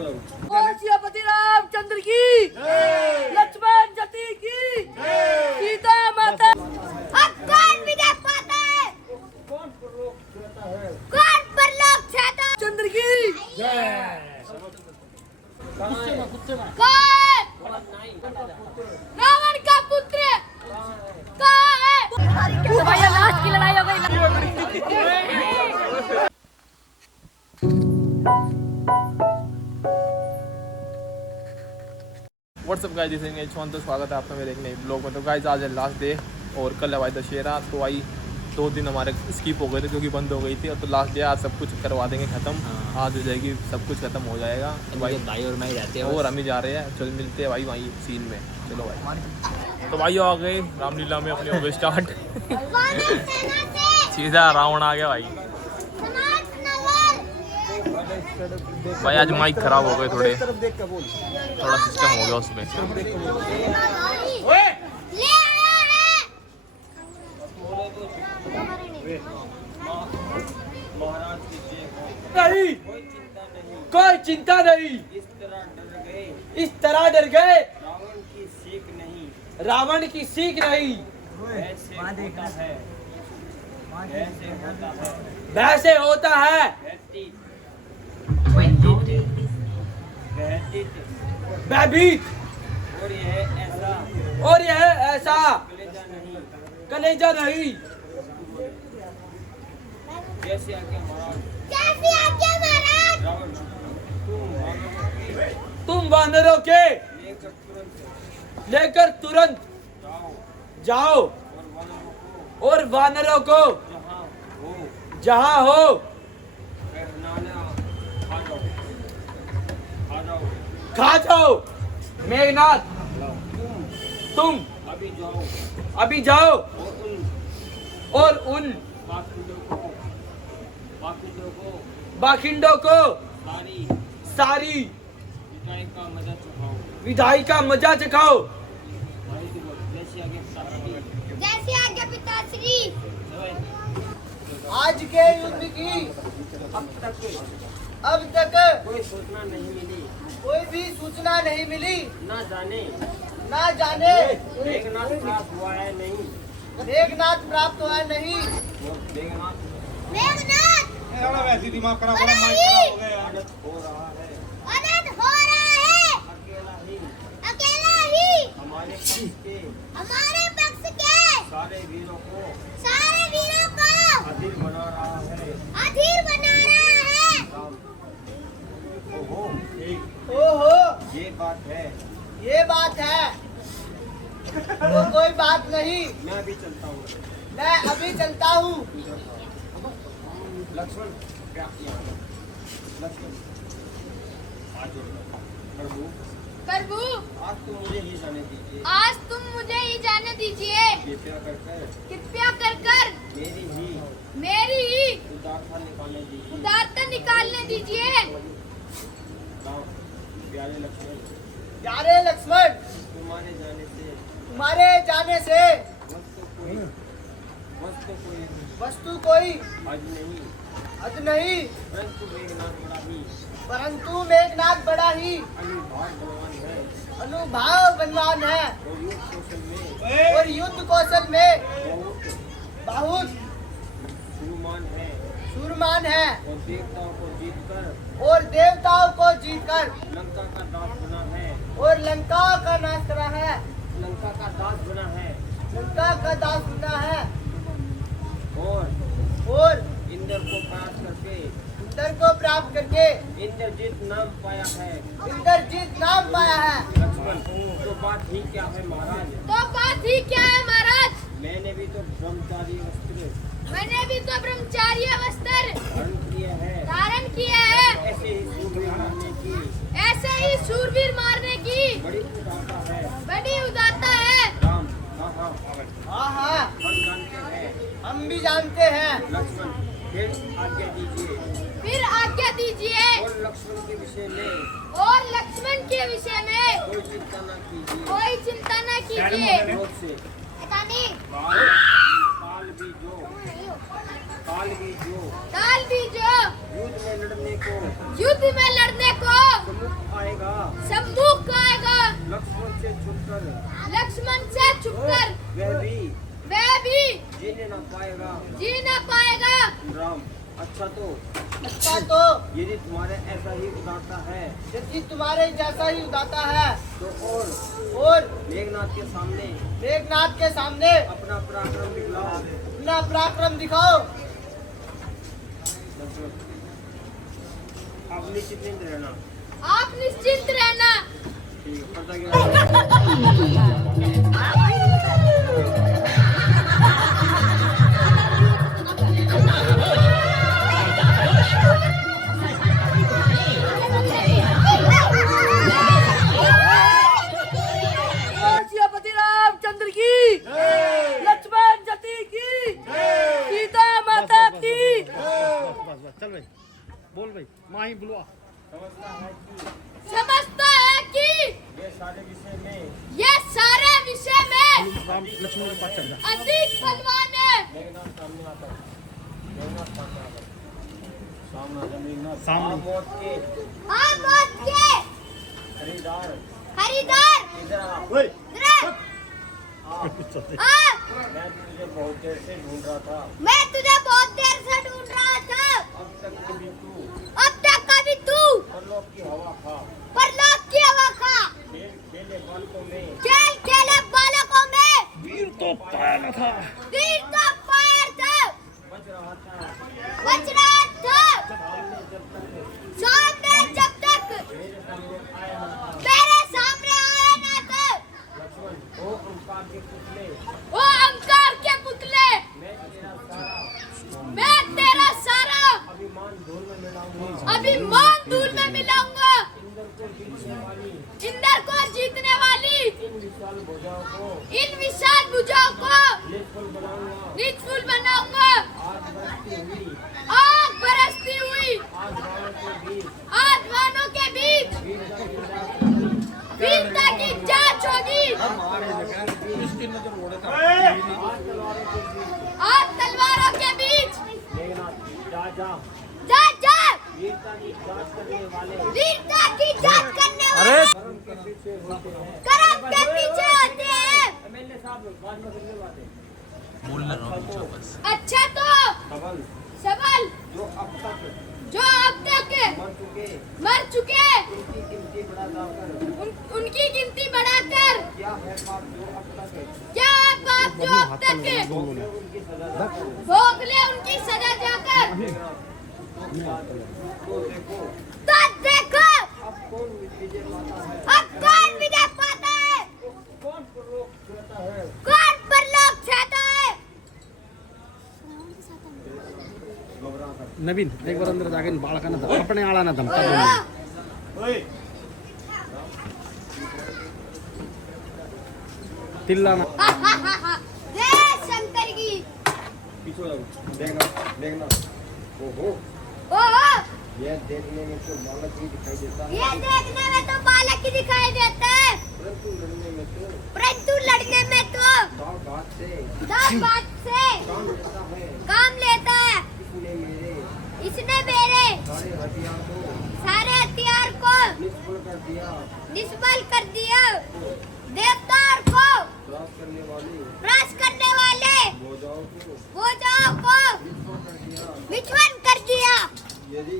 श्रीपति रामचंद्र की, लक्ष्मण जति की, सीता माता। अब कौन विजय पाता है? कौन परलोक छाता? चंद्र की कौन? रावण का पुत्र कहाँ है? तो भैया लास्ट की लड़ाई हो गई। व्हाट्सअप गाइस, दिस इज तो स्वागत है आपका मेरे एक नए ब्लॉग में। तो गाइस आज है लास्ट डे और कल है भाई दशहरा। तो भाई 2 दिन हमारे स्किप हो गए थे क्योंकि बंद हो गई थी। और तो लास्ट डे आज सब कुछ करवा देंगे ख़त्म। आज हो जाएगी, सब कुछ ख़त्म हो जाएगा। तो भाई और मैं जाते हैं और हम ही जा रहे हैं। चल मिलते हैं भाई वहीं सीन में। चलो भाई। तो भाई आ गए रामलीला में, अपनी हो गई स्टार्ट। सीधा रावण आ गया भाई। भाई आज माइक खराब हो गए थोड़े, थोड़ा सिस्टम हो गया उसमें। नहीं, कोई चिंता नहीं। इस तरह डर गए रावण की सीख नहीं। वैसे होता है भयभीत, और यह ऐसा कलेजा नहीं। कैसी आज्ञा महाराज? तुम वानरों के लेकर तुरंत जाओ और वानरों को जहाँ हो खा जाओ। मेघनाथ तुम अभी जाओ और उन बाखिंडों को सारी विदाई का मजा चखाओ। जैसे आज्ञा पिताश्री। आज के युद्ध की अब तक कोई सूचना नहीं मिली, कोई भी सूचना नहीं मिली। ना जाने मेघनाथ प्राप्त हुआ है नहीं। प्राप्त हुआ नहीं। मेघनाथ वैसे दिमाग खराब हो अरे रहा है, आनंद हो रहा है। अनंत हो रहा है। अकेला ही हमारे पक्ष के सारे वीरों को अधीर बना रहा है। ओहो, ये बात है। तो कोई बात नहीं, मैं भी चलता हूँ। मैं अभी चलता हूँ। लक्ष्मण क्या किया? लक्ष्मण आज प्रभु आज तुम मुझे ही जाने दीजिए। आज तुम मुझे ही जाने दीजिए। कृपया कर मेरी ही उदारता निकालने दीजिए। उदारता निकालने दीजिए। प्यारे लक्ष्मण, तुम्हारे जाने से वस्तु कोई हद नहीं, परंतु मेघनाथ बड़ा ही अनुभाव बलवान है और युद्ध कौशल में बहुत सूरमान है और देवताओं को जीतकर लंका का दास बना है। और लंका का नाश करा है। लंका का दास बना है लंका का दास बना है और और इंद्र को प्राप्त करके इंद्रजीत नाम पाया है। लक्ष्मण, तो बात ही क्या है महाराज? मैंने भी तो ब्रह्मचारी वस्त्र धारण किया है। ऐसे ही शूरवीर मारने की बड़ी उदारता है। राम, हाँ, हम भी जानते हैं। लक्ष्मण फिर आज्ञा दीजिए। और लक्ष्मण के विषय में कोई चिंता न कीजिए। क्रोध से पता नहीं काल भी जो युद्ध में लड़ने को सम्मुख आएगा, सम्मुख आएगा, लक्ष्मण से छुपकर वह भी जीने न पाएगा, राम। अच्छा तो यदि तुम्हारे ऐसा ही उदाता है, यदि तुम्हारे जैसा ही उदाता है तो और मेघनाथ के सामने अपना पराक्रम दिखलाओ। अपना पराक्रम दिखाओ। आप निश्चिंत रहना। आप निश्चिंत रहना। ठीक है, पता क्या सियापति रामचंद्र की, लक्ष्मण जति की, सीता माता की। चल भाई, बोल भाई, माही बुलवा। समझता है कि ये सारे विषय में राम लक्ष्मण के पास चल जा। अधिक बलवान है। मेघनाथ सामने आता है। मेघनाथ सामने आता है। सामने आता है मेघनाथ। सामने। मौत के आप मौत के खरीदार खरीदार इधर आ। ओए, इधर आ। आ। मैं तुझे बहुत देर से ढूंढ रहा था। मैं तुझे बहुत देर से ढूंढ रहा था। अब तक कभी तू परलोक की हवा खा। परलोक की हवा खा। खेल खेले बालकों में खेल खेले बालकों में वीर तो पाया न था। वीर तो फायर था। बच रहा था। सामने जब तक मेरे सामने आया मेरे सामने न आया ना था। लक्ष्मण ओ ओंकार के पुतले, वो अहंकार के पुतले, मैं तेरा सारा अभिमान धूल में मिलाऊंगा। अभिमान धूल में मिलाऊंगा। इंद्र को जीतने वाली इन विशाल भुजाओं को निष्फल बनाऊंगा। निष्फल बनाऊंगा। आग बरसती हुई आग बरसती हुई आग वालों के बीच वीरता की जांच होगी। आग तलवारों के बीच मेघनाथ राजा जा जा वीरता की जांच करने वाले वीरता की जांच करने वाले कर्म के पीछे होते हैं। कर्म के पीछे होते हैं। एमएलए साहब बाद में करने बातें। अच्छा तो सबल जो अब तक मर चुके उनकी गिनती बढ़ाकर उनकी गिनती बढ़ाकर क्या है पाप जो अब तक है, क्या पाप जो अब तक है उनकी सजा भोग ले उनकी सजा जाकर। तो देखो तो देखो अब कौन विजय पाता है, अब कौन विजय पाता है, कौन परलोक छूता है। कौन परलोक छाता है। नवीन एक बार अंदर जाके बालका ना था, अपने आला ना था। तिल्ला ना जय शंकर की। पीछे जाओ। देखना ओहो ओहो यह देखने में तो बालक ही दिखाई देता है, ये देखने में तो बालक ही दिखाई देता है, परंतु लड़ने में तो परंतु लड़ने में तो दाव बात से दस बात से काम लेता है। काम लेता है। इसने मेरे इसने मेरे सारे हथियार को सारे हथियार को निष्फल कर दिया। देवताओं को त्रास करने वाले बोझों को विचलन कर दिया। यदि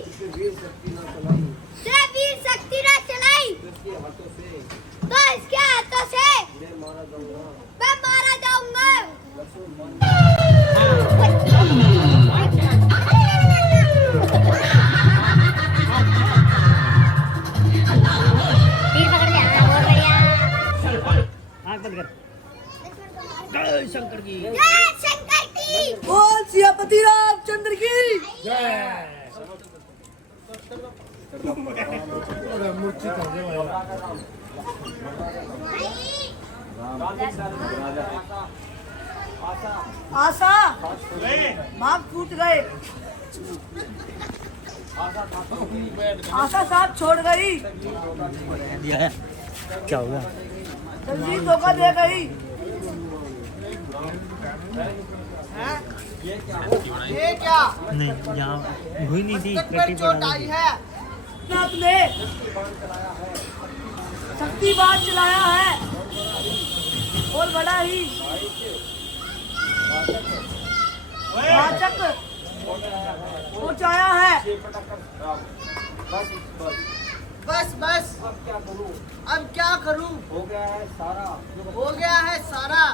इसे वीर शक्ति न चलाई वीर शक्ति न चलाई तो इसके हाथों से मैं मारा जाऊंगा। मारा जाऊंगा। आँख बंद कर। जय शंकर की। जय शंकर की। बोल सियापति रामचंद्र की। आशा भाग फूट गए। आशा साहब छोड़ गई। क्या हुआ? रंजीत धोखा दे गई। ये क्या नहीं, यहाँ हुई नहीं थी। पर चोट आई है। आपने शक्तिवान चलाया है और बड़ा ही वाचक पहुंचाया है। बस बस अब क्या करूं? अब क्या करूं? हो गया है सारा। हो गया है सारा।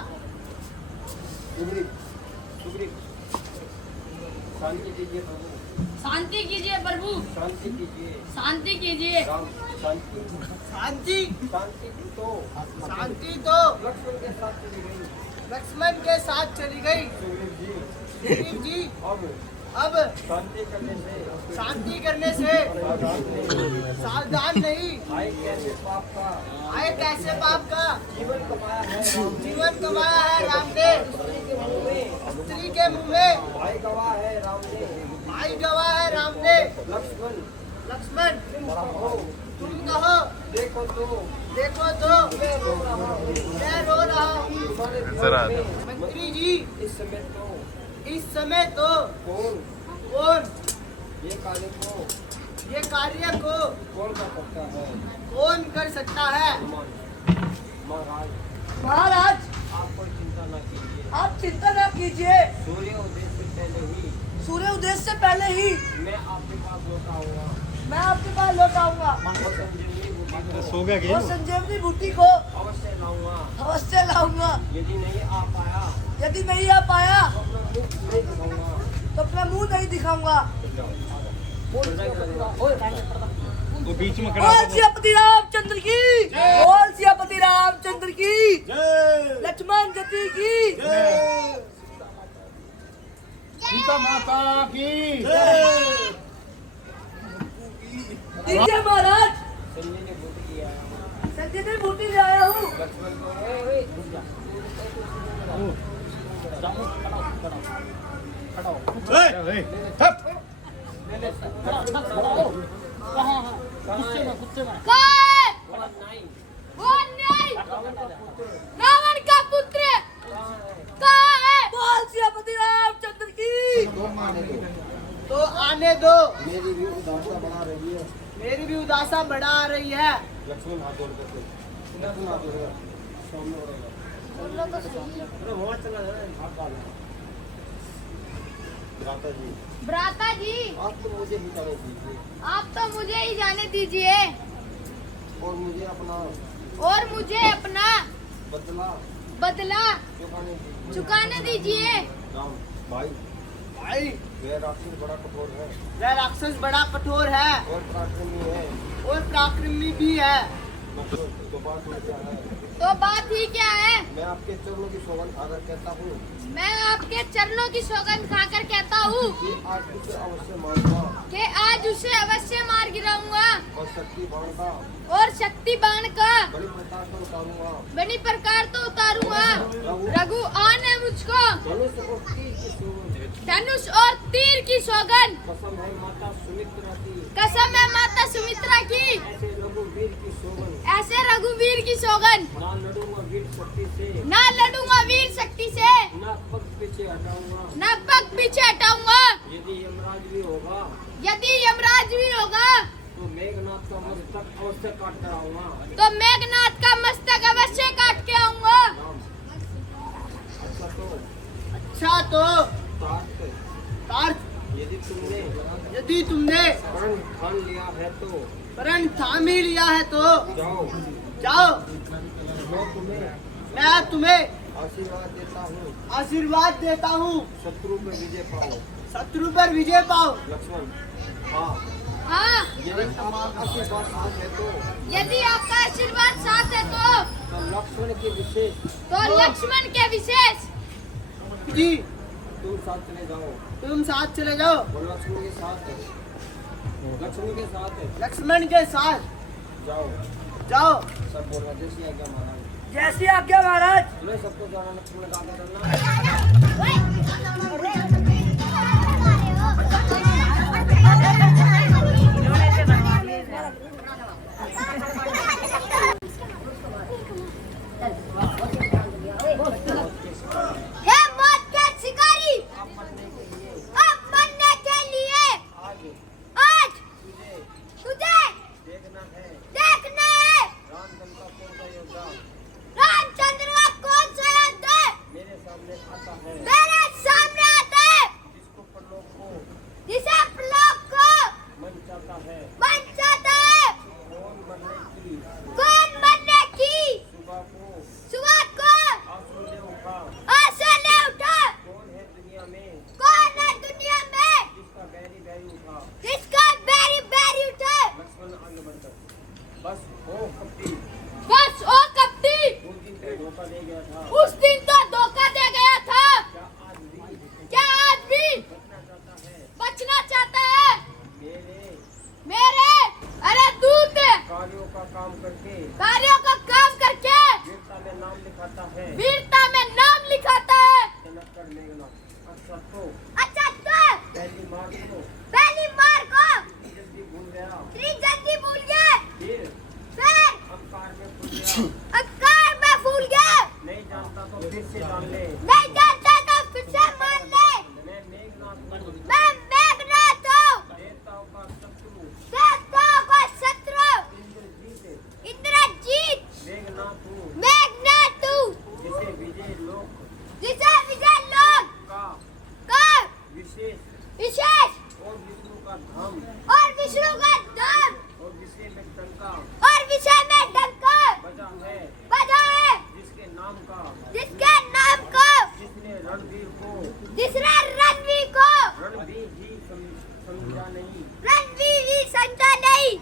सुग्रीव, सुग्रीव, शांति कीजिए प्रभु, शांति कीजिए प्रभु, शांति कीजिए। शांति कीजिए। राम, शांति, शांति शांति तो शांति तो लक्ष्मण के साथ चली गई। लक्ष्मण के साथ चली गई। सुग्रीव जी, सुग्रीव जी अब अब शांति करने से शांति करने से सावधान नहीं। आए कैसे पाप का आए कैसे पाप का जीवन कमाया है राम ने। जीवन कमाया है राम ने। स्त्री के मुंह में स्त्री के मुंह में भाई गवाह है राम ने। भाई गवाह है राम ने। लक्ष्मण, लक्ष्मण कहो, तुम कहो देखो तो देखो तो मैं रो रहा हूँ। मैं रो रहा हूँ। तुम्हारे जरा वियोग में मंत्री जी इस समय तो इस समय तो कौन कौन ये कार्य को ये कार्य को कौन कर सकता है? कौन कर सकता है? महाराज, महाराज आप कोई चिंता न कीजिए। आप चिंता न कीजिए, सूर्योदय से पहले ही सूर्य उदय से पहले ही मैं आपके पास लौट आऊंगा मैं आपके पास लौट आऊंगा और संजीवनी बूटी को और संजीवनी बूटी को अवश्य लाऊंगा। अवश्य लाऊंगा। यदि नहीं आ पाया यदि नहीं आ पाया तो अपना मुख नहीं दिखाऊंगा। तो अपना मुंह नहीं दिखाऊंगा। वो बीच में बोल सियापति रामचंद्र की, बोल सियापति रामचंद्र की, लक्ष्मण जति की। सीता माता की दीजिए महाराज, संजीवनी बूटी की आया हूँ। संजीवनी बूटी ले आया हूँ। लक्ष्मण को रुक जा। कहाँ है? वो नहीं, रावण का पुत्र कहाँ है? बोल सियापति रामचंद्र की। तो आने दो। मेरी भी उदारता बढ़ा रही है। मेरी भी उदासा बढ़ा रही है। लक्ष्मण हाथ जोड़ करके लक्ष्मण हाथ जोड़ेगा सामने हो रहा अरे वहाँ चला जाए हाथ डालना। भ्राता जी, भ्राता जी, आप तो मुझे ही जाने दीजिए आप तो मुझे ही जाने दीजिए और मुझे अपना बदला बदला चुकाने दीजिए। चुकाने दीजिए। राम भाई, भाई वह राक्षस बड़ा कठोर है यह राक्षस बड़ा कठोर है और पराक्रमी है। और पराक्रमी भी है। तो बात हो क्या है? तो बात ही क्या है? मैं आपके चरणों की शोभन खाकर कहता हूँ मैं आपके चरणों की सौगंध खाकर कहता हूँ कि आज उसे अवश्य मारूंगा कि आज उसे अवश्य मार गिराऊंगा और शक्ति बाण का और शक्ति बाण का बड़ी प्रकार से उतारूंगा। बनी प्रकार तो उतारूंगा। रघु आने मुझको धनुष और तीर की शोभन धनुष और तीर की सौगंध कसम है माता सुमित्रा की, कसम है माता सुमित्रा की, ऐसे रघुवीर की शोभन ऐसे रघुवीर की सौगंध ना लड़ूंगा वीर शक्ति से, ना लड़ूंगा वीर शक्ति से, ना पग पीछे हटाऊंगा। ना पग पीछे हटाऊंगा। यदि यमराज भी होगा यदि यमराज भी होगा तो मेघनाथ का मस्तक अवश्य काट कर आऊंगा। तो मेघनाथ का मस्तक अवश्य काट के आऊंगा। अच्छा तो पार्थ, पार्थ यदि तुमने प्रण ठान लिया है तो प्रण थाम ही लिया है तो जाओ। जाओ। मैं तुम्हें मैं तुम्हें आशीर्वाद देता हूँ, आशीर्वाद देता हूँ। शत्रु पर विजय पाओ। शत्रु पर विजय पाओ। लक्ष्मण, हाँ, हाँ, यदि आपका आशीर्वाद साथ है तो यदि आपका आशीर्वाद साथ है तो लक्ष्मण के विशेष लक्ष्मण के विशेष जी तुम साथ चले जाओ तुम साथ चले जाओ। और लक्ष्मण के साथ लक्ष्मण के साथ जाओ। जाओ। सब बोल रहा जैसी आज्ञा महाराज। जैसी आज्ञा महाराज। मैं सबको जाना लक्ष्मण का आगे चलना। हे मौत के शिकारी, अब मरने के लिए आज तुझे का काम करके वीरता में नाम लिखाता है। जनकगढ़ मेघनाथ। अच्छा तो पहली मार को जल्दी भूल गया, फिर अंकार में भूल गया। नहीं जानता तो फिर से जान ले, मैं मेघनाथ हूँ, देवताओं का शत्रु इंद्रजीत। मेघनाथ हूँ, जिसे विजय लोक का विशेष और विष्णु का धाम और विषय में डंका बजा है, जिसके नाम का जिसने रणवीर को रणवीर ही समझा नहीं,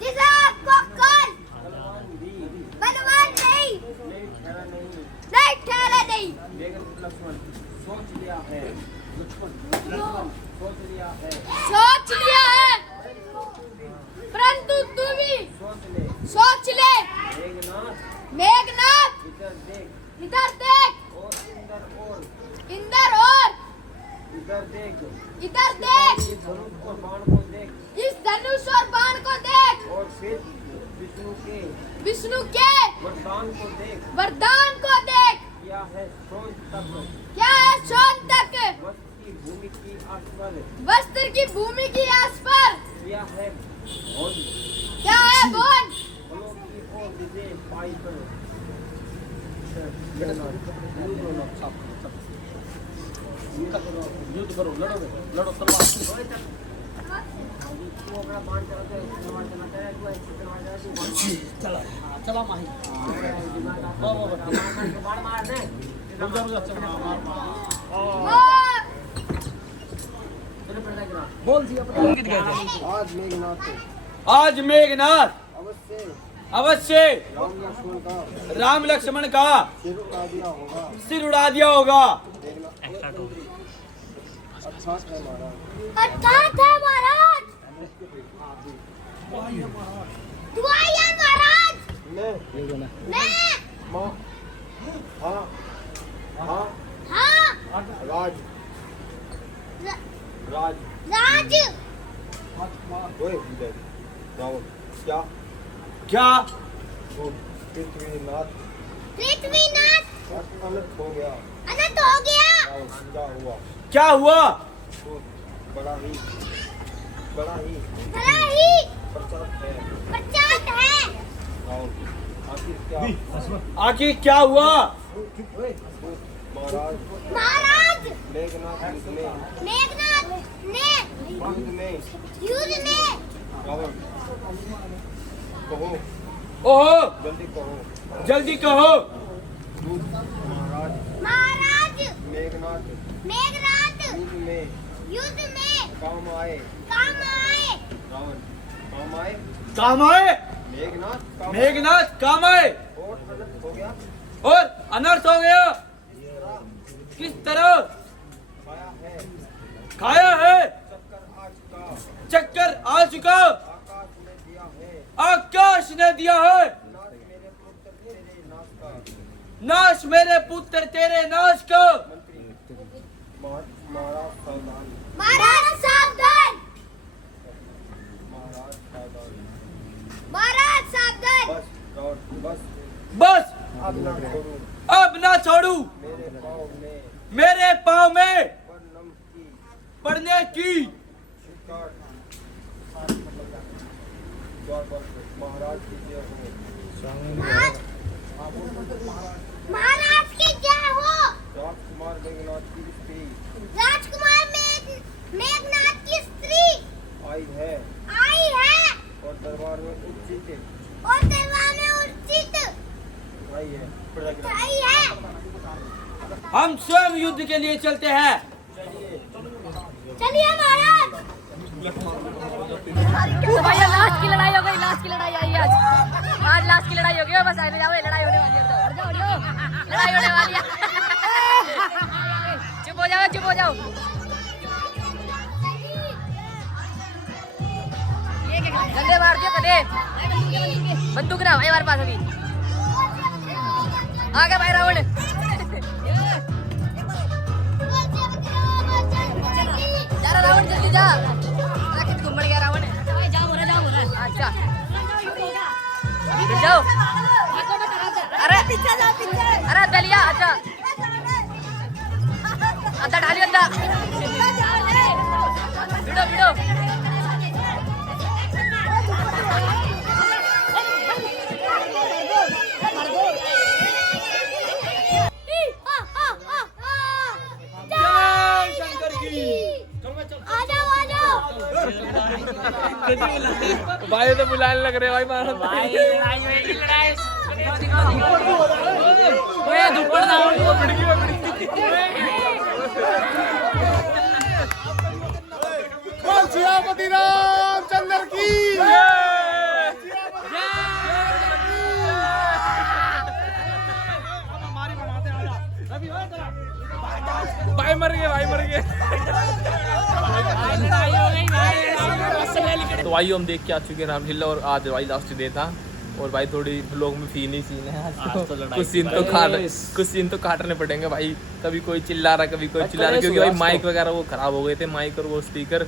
जिसे आपको काल बलवान नहीं ठहरा नहीं। लक्ष्मण सोच लिया है, सोच लिया है, परंतु तू भी सोच ले। मेघनाथ इधर देख और इधर देख, इस धनुष और बाण को देख, और फिर विष्णु के वरदान को देख। क्या है सोन तक वस्त्र की भूमि की आस पर, क्या है बोन युद्ध करो, लड़ो तलवार। चला माही बोल दिया। आज मेघनाथ अवश्य राम लक्ष्मण का सिर उड़ा दिया होगा। अर्थात है महाराज। दुआया महाराज। मैं हाँ राज क्या पृथ्वीनाथ अनंत हो गया। क्या हुआ? बड़ा ही प्रचार है। आखिर क्या हुआ? महाराज मेघनाथ ने युद्ध में कहो, ओहो जल्दी कहो। महाराज मेघनाथ युद्ध में काम आए। रावण काम आए। मेघनाथ काम आए और अनंत हो गया। और अनर्थ हो गया। किस तरह? खाया है। चक्कर आ चुका। आकाश ने दिया है। नाश मेरे पुत्र तेरे नाश का। महाराज सावधान। बस अब ना छोड़ू। मेरे पाँव में पड़ने की। महाराज की जय हो। राजकुमार मेघनाथ की स्त्री आई है और दरबार में उचित आई है। हम स्वयं युद्ध के लिए चलते हैं। चलिए महाराज। तो भैया लास्ट की लड़ाई हो गई। लास्ट की लड़ाई आई आज लास्ट की लड़ाई हो गई। बस आने जाओ, लड़ाई होने वाली है। लड़ाई होने वाली है। चुप हो जाओ। ये क्या दियो कदे बंदूक ना भाई हमारे पास अभी आ गया भाई रावण जा रावण जल्दी जा कित घूमने गया रावण जाम हो रहा अच्छा जाओ अरे अरे दलिया अच्छा अंदर डालियो अंदर वीडियो वीडियो भाई तो बुलाने लग रहे भाई मारो सियापति रामचंद्र की भाई मर गए तो भाई हम देख के आ चुके हैं रामलीला और आज भाई लास्ट डे था और भाई थोड़ी ब्लॉग में सीन ही सीन है कुछ सीन तो काटने पड़ेंगे भाई कभी कोई चिल्ला रहा कभी कोई चिल्ला रहा क्योंकि भाई माइक वगैरह वो खराब हो गए थे माइक और वो स्पीकर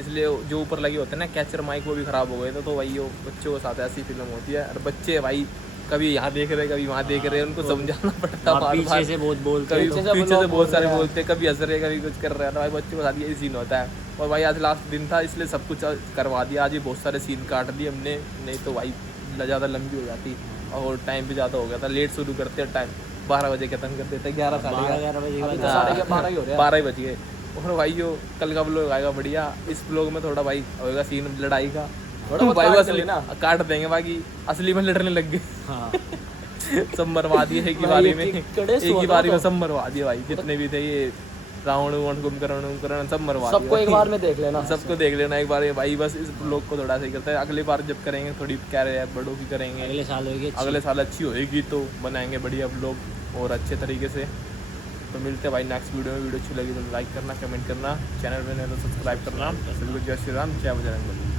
इसलिए जो ऊपर लगे होते हैं ना कैचर माइक वो भी खराब हो गए थे तो भाई वो बच्चों के साथ ऐसी फिल्म होती है और बच्चे भाई कभी यहाँ देख रहे कभी वहाँ देख रहे हैं उनको समझाना पड़ता है पीछे से बहुत बोलते पीछे से बहुत सारे बोलते कभी हंस रहे कभी कुछ कर रहे हैं भाई बच्चों के साथ यही सीन होता है और भाई आज लास्ट दिन था इसलिए सब कुछ करवा दिया आज ही बहुत सारे सीन काट दिए हमने नहीं तो भाई ज़्यादा लंबी हो जाती और टाइम भी ज़्यादा हो गया था लेट शुरू करते हैं टाइम 12 बजे खत्म कर देते 11 साढ़े 12 बज गए और भाई यो कल का ब्लॉग आएगा बढ़िया इस ब्लॉग में थोड़ा भाई होगा सीन लड़ाई का भाई वो असली ना काट देंगे बाकी असली में लड़ने लग गए सब मरवा दिए एक ही बारी में सब मरवा दिए भाई जितने भी थे ये रावण कुंभकर्ण सब मरवा सबको एक बार में देख लेना सबको देख लेना एक बार भाई बस इस ब्लॉग को थोड़ा सही करता है अगली बार जब करेंगे थोड़ी क्या रहे बड़ों की करेंगे अगले साल अच्छी होएगी तो बनाएंगे बढ़िया ब्लॉग और अच्छे तरीके से तो मिलते हैं भाई नेक्स्ट वीडियो में वीडियो अच्छी लगी तो लाइक करना कमेंट करना चैनल पे नहीं तो सब्सक्राइब करना जय श्री राम जय बजरंग बली।